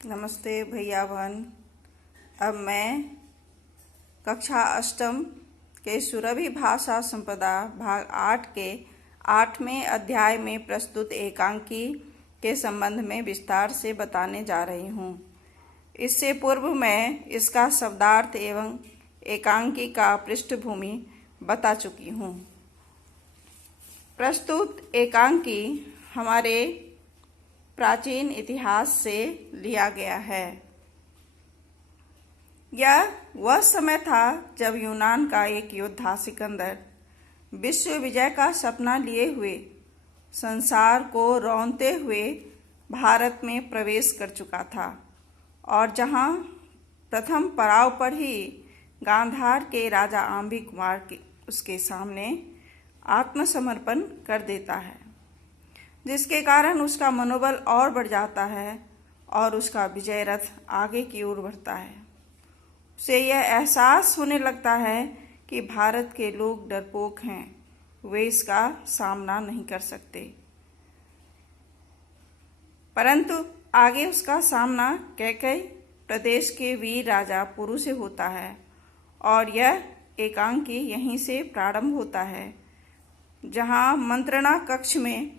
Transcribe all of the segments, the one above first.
नमस्ते भैया बहन। अब मैं कक्षा अष्टम के सुरभि भाषा संपदा भाग 8 के 8वें अध्याय में प्रस्तुत एकांकी के संबंध में विस्तार से बताने जा रही हूँ। इससे पूर्व मैं इसका शब्दार्थ एवं एकांकी का पृष्ठभूमि बता चुकी हूँ। प्रस्तुत एकांकी हमारे प्राचीन इतिहास से लिया गया है। यह वह समय था जब यूनान का एक योद्धा सिकंदर विश्व विजय का सपना लिए हुए संसार को रौंदते हुए भारत में प्रवेश कर चुका था और जहां प्रथम पड़ाव पर ही गांधार के राजा आंबी कुमार उसके सामने आत्मसमर्पण कर देता है, जिसके कारण उसका मनोबल और बढ़ जाता है और उसका विजय रथ आगे की ओर बढ़ता है। उसे यह एहसास होने लगता है कि भारत के लोग डरपोक हैं, वे इसका सामना नहीं कर सकते। परंतु आगे उसका सामना कैकेयी प्रदेश के वीर राजा पुरु से होता है और यह एकांकी यहीं से प्रारंभ होता है, जहां मंत्रणा कक्ष में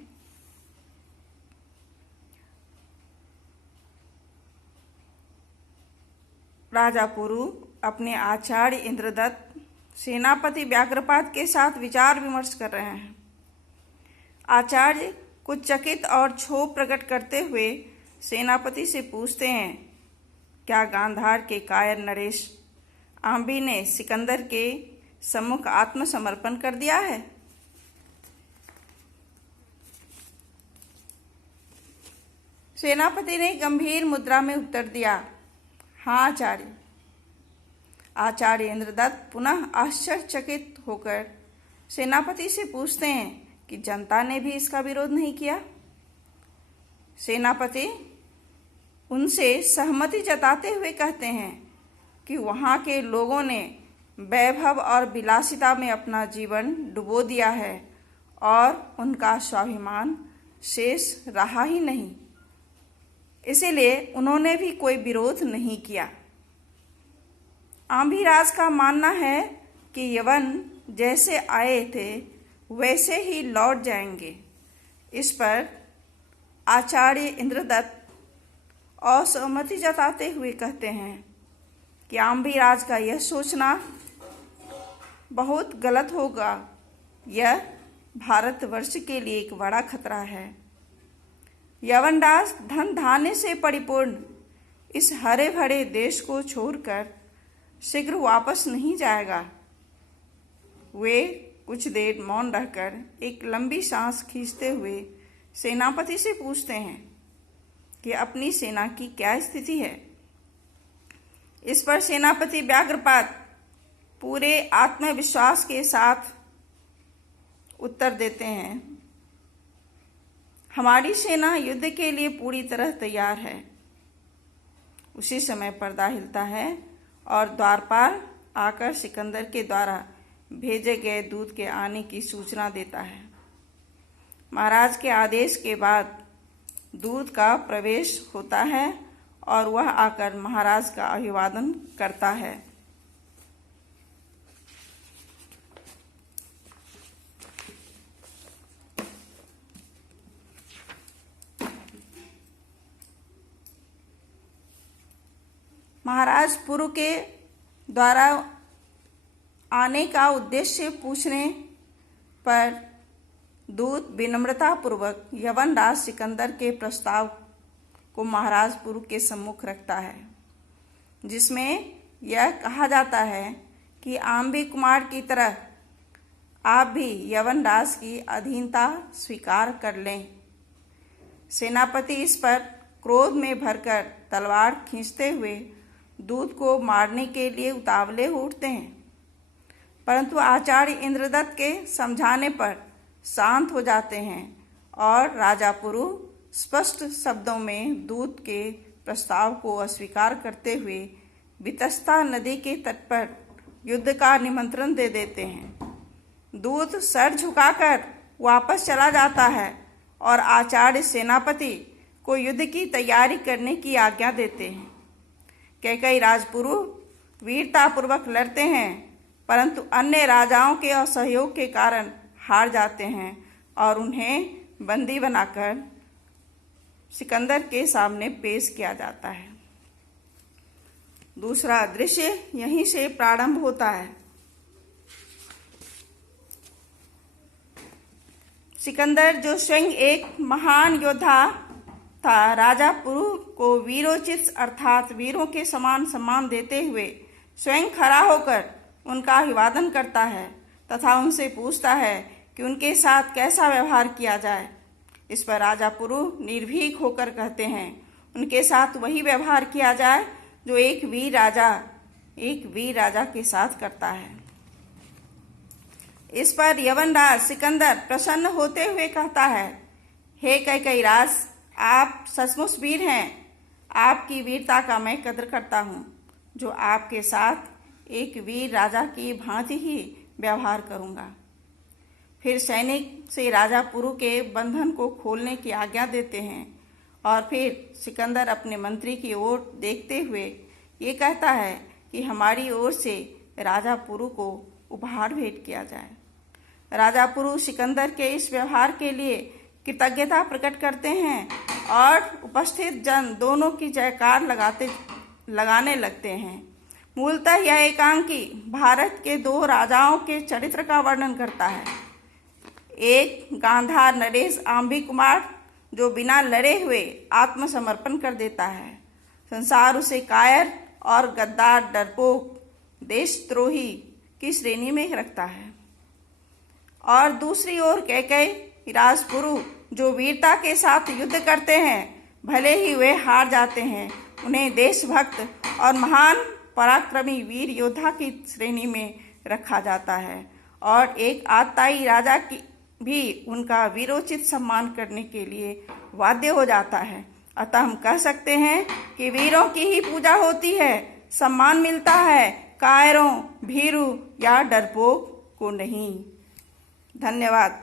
राजा पुरु अपने आचार्य इंद्रदत्त सेनापति व्याघ्रपाद के साथ विचार विमर्श कर रहे हैं। आचार्य कुछ चकित और क्षोभ प्रकट करते हुए सेनापति से पूछते हैं, क्या गांधार के कायर नरेश आंबी ने सिकंदर के सम्मुख आत्मसमर्पण कर दिया है? सेनापति ने गंभीर मुद्रा में उत्तर दिया, हाँ आचार्य। आचार्य इंद्रदत्त पुनः आश्चर्यचकित होकर सेनापति से पूछते हैं कि जनता ने भी इसका विरोध नहीं किया? सेनापति उनसे सहमति जताते हुए कहते हैं कि वहाँ के लोगों ने वैभव और विलासिता में अपना जीवन डुबो दिया है और उनका स्वाभिमान शेष रहा ही नहीं, इसीलिए उन्होंने भी कोई विरोध नहीं किया। आंबीराज का मानना है कि यवन जैसे आए थे वैसे ही लौट जाएंगे। इस पर आचार्य इंद्रदत्त असहमति जताते हुए कहते हैं कि आंबीराज का यह सोचना बहुत गलत होगा। यह भारतवर्ष के लिए एक बड़ा खतरा है। यवनराज धन धान्य से परिपूर्ण इस हरे भरे देश को छोड़कर शीघ्र वापस नहीं जाएगा। वे कुछ देर मौन रहकर एक लंबी सांस खींचते हुए सेनापति से पूछते हैं कि अपनी सेना की क्या स्थिति है। इस पर सेनापति व्याघ्रपाद पूरे आत्मविश्वास के साथ उत्तर देते हैं, हमारी सेना युद्ध के लिए पूरी तरह तैयार है। उसी समय पर्दा हिलता है और द्वारपाल आकर सिकंदर के द्वारा भेजे गए दूत के आने की सूचना देता है। महाराज के आदेश के बाद दूत का प्रवेश होता है और वह आकर महाराज का अभिवादन करता है। महाराज पुरु के द्वारा आने का उद्देश्य पूछने पर दूत विनम्रता पूर्वक यवनराज सिकंदर के प्रस्ताव को महाराज पुरु के सम्मुख रखता है, जिसमें यह कहा जाता है कि आंबी कुमार की तरह आप भी यवनराज की अधीनता स्वीकार कर लें। सेनापति इस पर क्रोध में भरकर तलवार खींचते हुए दूत को मारने के लिए उतावले हो उठते हैं, परंतु आचार्य इंद्रदत्त के समझाने पर शांत हो जाते हैं और राजा पुरु स्पष्ट शब्दों में दूत के प्रस्ताव को अस्वीकार करते हुए वितस्ता नदी के तट पर युद्ध का निमंत्रण दे देते हैं। दूत सर झुकाकर वापस चला जाता है और आचार्य सेनापति को युद्ध की तैयारी करने की आज्ञा देते हैं। कैकेयी राजपुरु वीरतापूर्वक लड़ते हैं, परंतु अन्य राजाओं के असहयोग के कारण हार जाते हैं और उन्हें बंदी बनाकर सिकंदर के सामने पेश किया जाता है। दूसरा दृश्य यहीं से प्रारंभ होता है। सिकंदर, जो स्वयं एक महान योद्धा था, राजा पुरु को वीरोचित अर्थात वीरों के समान सम्मान देते हुए स्वयं खड़ा होकर उनका अभिवादन करता है तथा उनसे पूछता है कि उनके साथ कैसा व्यवहार किया जाए। इस पर राजा पुरु निर्भीक होकर कहते हैं उनके साथ वही व्यवहार किया जाए जो एक वीर राजा के साथ करता है। इस पर यवनराज सिकंदर प्रसन्न होते हुए कहता है, हे कैकेयी राज, आप सचमुच वीर हैं। आपकी वीरता का मैं कदर करता हूँ, जो आपके साथ एक वीर राजा की भांति ही व्यवहार करूँगा। फिर सैनिक से राजा पुरु के बंधन को खोलने की आज्ञा देते हैं और फिर सिकंदर अपने मंत्री की ओर देखते हुए ये कहता है कि हमारी ओर से राजा पुरु को उपहार भेंट किया जाए। राजा पुरु सिकंदर के इस व्यवहार के लिए कृतज्ञता प्रकट करते हैं और उपस्थित जन दोनों की जयकार लगाने लगते हैं। मूलतः यह एकांकी भारत के दो राजाओं के चरित्र का वर्णन करता है। एक गांधार नरेश आंबी कुमार, जो बिना लड़े हुए आत्मसमर्पण कर देता है। संसार उसे कायर और गद्दार, डरपोक, देशद्रोही की श्रेणी में रखता है। और दूसरी ओर कैकेयी राजपुरु, जो वीरता के साथ युद्ध करते हैं, भले ही वे हार जाते हैं, उन्हें देशभक्त और महान पराक्रमी वीर योद्धा की श्रेणी में रखा जाता है और एक आतताई राजा की भी उनका वीरोचित सम्मान करने के लिए बाध्य हो जाता है। अतः हम कह सकते हैं कि वीरों की ही पूजा होती है, सम्मान मिलता है, कायरों, भीरू या डरपोक को नहीं। धन्यवाद।